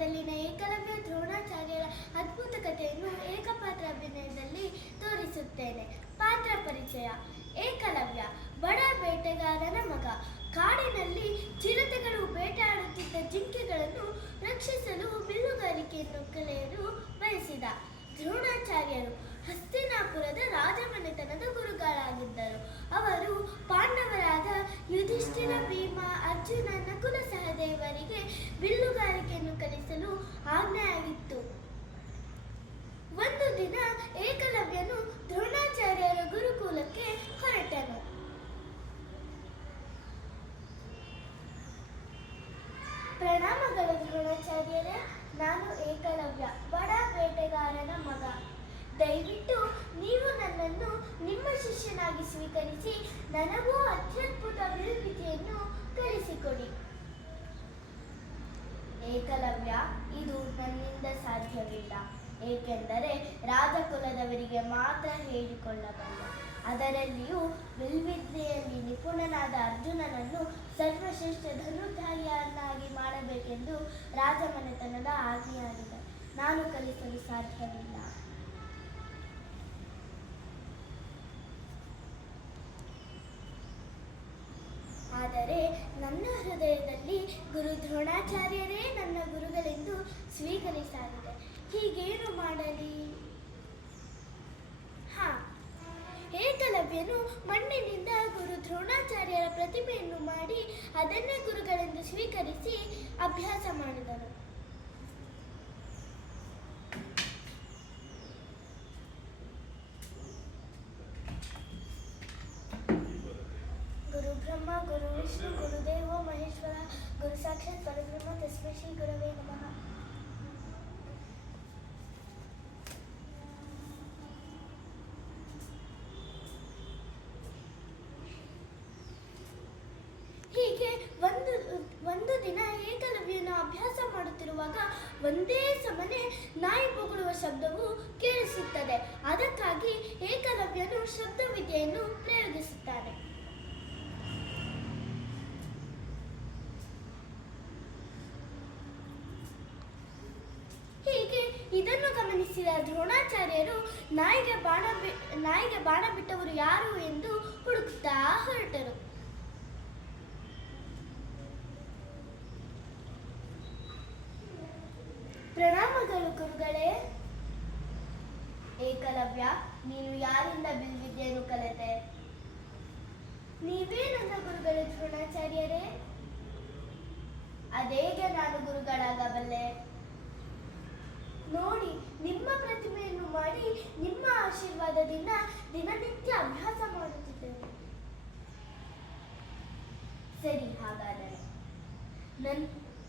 ಕಾಲದಲ್ಲಿನ ಏಕಲವ್ಯ ದ್ರೋಣಾಚಾರ್ಯರ ಅದ್ಭುತ ಕಥೆಯನ್ನು ಏಕಪಾತ್ರ ಅಭಿನಯದಲ್ಲಿ ತೋರಿಸುತ್ತೇನೆ. ಪಾತ್ರ ಪರಿಚಯ. ಏಕಲವ್ಯ ಬಡ ಬೇಟೆಗಾರನ ಮಗ. ಕಾಡಿನಲ್ಲಿ ಚಿರತೆಗಳು ಬೇಟೆಯಾಡುತ್ತಿದ್ದ ಜಿಂಕೆಗಳನ್ನು ರಕ್ಷಿಸಲು ಬಿಲ್ಲುಗಾರಿಕೆಯನ್ನು ಕಲಿಯಲು ಬಯಸಿದ. ದ್ರೋಣಾಚಾರ್ಯರು ಹಸ್ತಿನಾಪುರದ ರಾಜಮನೆತನದ ಗುರುಗಳಾಗಿದ್ದರು. ಅವರು ಪಾಂಡವರಾದ ಯುಧಿಷ್ಠಿರ, ಭೀಮ, ಅರ್ಜುನ, ನಕುಲ ಸಹದೇವರಿಗೆ ಬಿಲ್ಲುಗಾರಿಕೆಯನ್ನು ಕಲಿಸಲು ಆಜ್ಞೆಯಾಗಿತ್ತು. ಒಂದು ದಿನ ಏಕಲವ್ಯನು ದ್ರೋಣಾಚಾರ್ಯರ ಗುರುಕುಲಕ್ಕೆ ಹೊರಟನು. ಪ್ರಣಾಮಗಳು ದ್ರೋಣಾಚಾರ್ಯರೇ. ನಾನು ಏಕಲವ್ಯ, ಬಡ ಬೇಟೆಗಾರನ ಮಗ. ದಯವಿಟ್ಟು ನೀವು ನನ್ನನ್ನು ನಿಮ್ಮ ಶಿಷ್ಯನಾಗಿ ಸ್ವೀಕರಿಸಿ ನನಗೂ ಅತ್ಯದ್ಭುತ ಬಿಲ್ವಿದ್ಯೆಯನ್ನು ಕಲಿಸಿಕೊಡಿ. ಏಕಲವ್ಯ, ಇದು ನನ್ನಿಂದ ಸಾಧ್ಯವಿಲ್ಲ. ಏಕೆಂದರೆ ರಾಜಕುಲದವರಿಗೆ ಮಾತ್ರ ಹೇಳಿಕೊಳ್ಳಬಲ್ಲ. ಅದರಲ್ಲಿಯೂ ಬಿಲ್ವಿದ್ಯೆಯಲ್ಲಿ ನಿಪುಣನಾದ ಅರ್ಜುನನನ್ನು ಸರ್ವಶ್ರೇಷ್ಠ ಧನುರ್ಧಾರಿಯನ್ನಾಗಿ ಮಾಡಬೇಕೆಂದು ರಾಜಮನೆತನದ ಆಜ್ಞೆಯಾಗಿದೆ. ನಾನು ಕಲಿಸಲು ಸಾಧ್ಯವಿಲ್ಲ. ಆದರೆ ನನ್ನ ಹೃದಯದಲ್ಲಿ ಗುರು ದ್ರೋಣಾಚಾರ್ಯರೇ ನನ್ನ ಗುರುಗಳೆಂದು ಸ್ವೀಕರಿಸಲಾಗಿದೆ. ಹೀಗೇನು ಮಾಡಲಿ? ಏಕಲವ್ಯನು ಮಣ್ಣಿನಿಂದ ಗುರು ದ್ರೋಣಾಚಾರ್ಯರ ಪ್ರತಿಮೆಯನ್ನು ಮಾಡಿ ಅದನ್ನೇ ಗುರುಗಳೆಂದು ಸ್ವೀಕರಿಸಿ ಅಭ್ಯಾಸ ಮಾಡಿದನು. ಗುರು ಬ್ರಹ್ಮ ಗುರು ವಿಷ್ಣು ಗುರುದೇವೋ ಮಹೇಶ್ವರ ಗುರು ಸಾಕ್ಷಾತ್ ಪರಬ್ರಹ್ಮ ತಸ್ಮೈ ಶ್ರೀ ಗುರವೇ ನಮಃ. ಹೀಗೆ ಒಂದು ದಿನ ಏಕಲವ್ಯನು ಅಭ್ಯಾಸ ಮಾಡುತ್ತಿರುವಾಗ ಒಂದೇ ಸಮನೆ ನಾಯಿ ಬೊಗಳುವ ಶಬ್ದವು ಕೇಳಿಸುತ್ತದೆ. ಅದಕ್ಕಾಗಿ ಏಕಲವ್ಯನು ಶಬ್ದವಿದ್ಯೆಯನ್ನು ಪ್ರಯೋಗಿಸುತ್ತಾನೆ. ಹೀಗೆ ಇದನ್ನು ಗಮನಿಸಿದ ದ್ರೋಣಾಚಾರ್ಯರು ನಾಯಿಗೆ ಬಾಣ ಬಿಟ್ಟವರು ಯಾರು ಎಂದು ಹುಡುಕುತ್ತಾ ಹೊರಟರು. ಪ್ರಣಾಮಗಳು ಗುರುಗಳೇ. ಏಕಲವ್ಯ, ನೀನು ಯಾರಿಂದ ಬಿಲ್ವಿದ್ಯೆಯನ್ನು ಕಲಿತೆ? ನೀವೇ ನನ್ನ ಗುರುಗಳು ದ್ರೋಣಾಚಾರ್ಯರೇ. ಅದೇಗೆ ನಾನು ಗುರುಗಳಾಗಬಲ್ಲೆ? ನೋಡಿ, ನಿಮ್ಮ ಪ್ರತಿಮೆಯನ್ನು ಮಾಡಿ ನಿಮ್ಮ ಆಶೀರ್ವಾದದಿಂದ ದಿನನಿತ್ಯ ಅಭ್ಯಾಸ ಮಾಡುತ್ತಿದ್ದೇನೆ. ಸರಿ, ಹಾಗಾದರೆ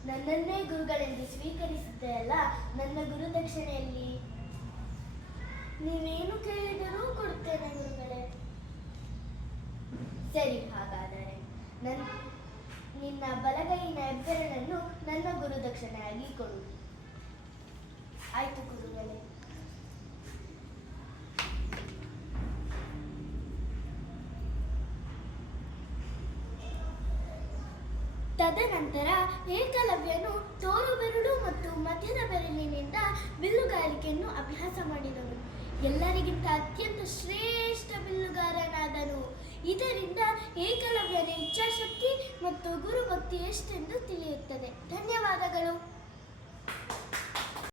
ನನ್ನನ್ನೇ ಗುರುಗಳೆಂದು ಸ್ವೀಕರಿಸಿದ್ದೆಯಲ್ಲ, ನನ್ನ ಗುರುದಕ್ಷಿಣೆಯಲ್ಲಿ ನೀವೇನು ಕೇಳಿದರೂ ಕೊಡುತ್ತೇನೆ ಗುರುಗಳೇ. ಸರಿ, ಹಾಗಾದರೆ ನಿನ್ನ ಬಲಗೈನ ಹೆಬ್ಬೆರಳನ್ನು ನನ್ನ ಗುರುದಕ್ಷಿಣೆಯಾಗಿ ಕೊಡು. ಆಯ್ತು ಗುರುಗಳೇ. ತದನಂತರ ಏಕಲವ್ಯನು ತೋರು ಬೆರಳು ಮತ್ತು ಮಧ್ಯದ ಬೆರಳಿನಿಂದ ಬಿಲ್ಲುಗಾರಿಕೆಯನ್ನು ಅಭ್ಯಾಸ ಮಾಡಿದನು. ಎಲ್ಲರಿಗಿಂತ ಅತ್ಯಂತ ಶ್ರೇಷ್ಠ ಬಿಲ್ಲುಗಾರನಾದನು. ಇದರಿಂದ ಏಕಲವ್ಯನ ಇಚ್ಛಾಶಕ್ತಿ ಮತ್ತು ಗುರುಭಕ್ತಿ ಎಷ್ಟೆಂದು ತಿಳಿಯುತ್ತದೆ. ಧನ್ಯವಾದಗಳು.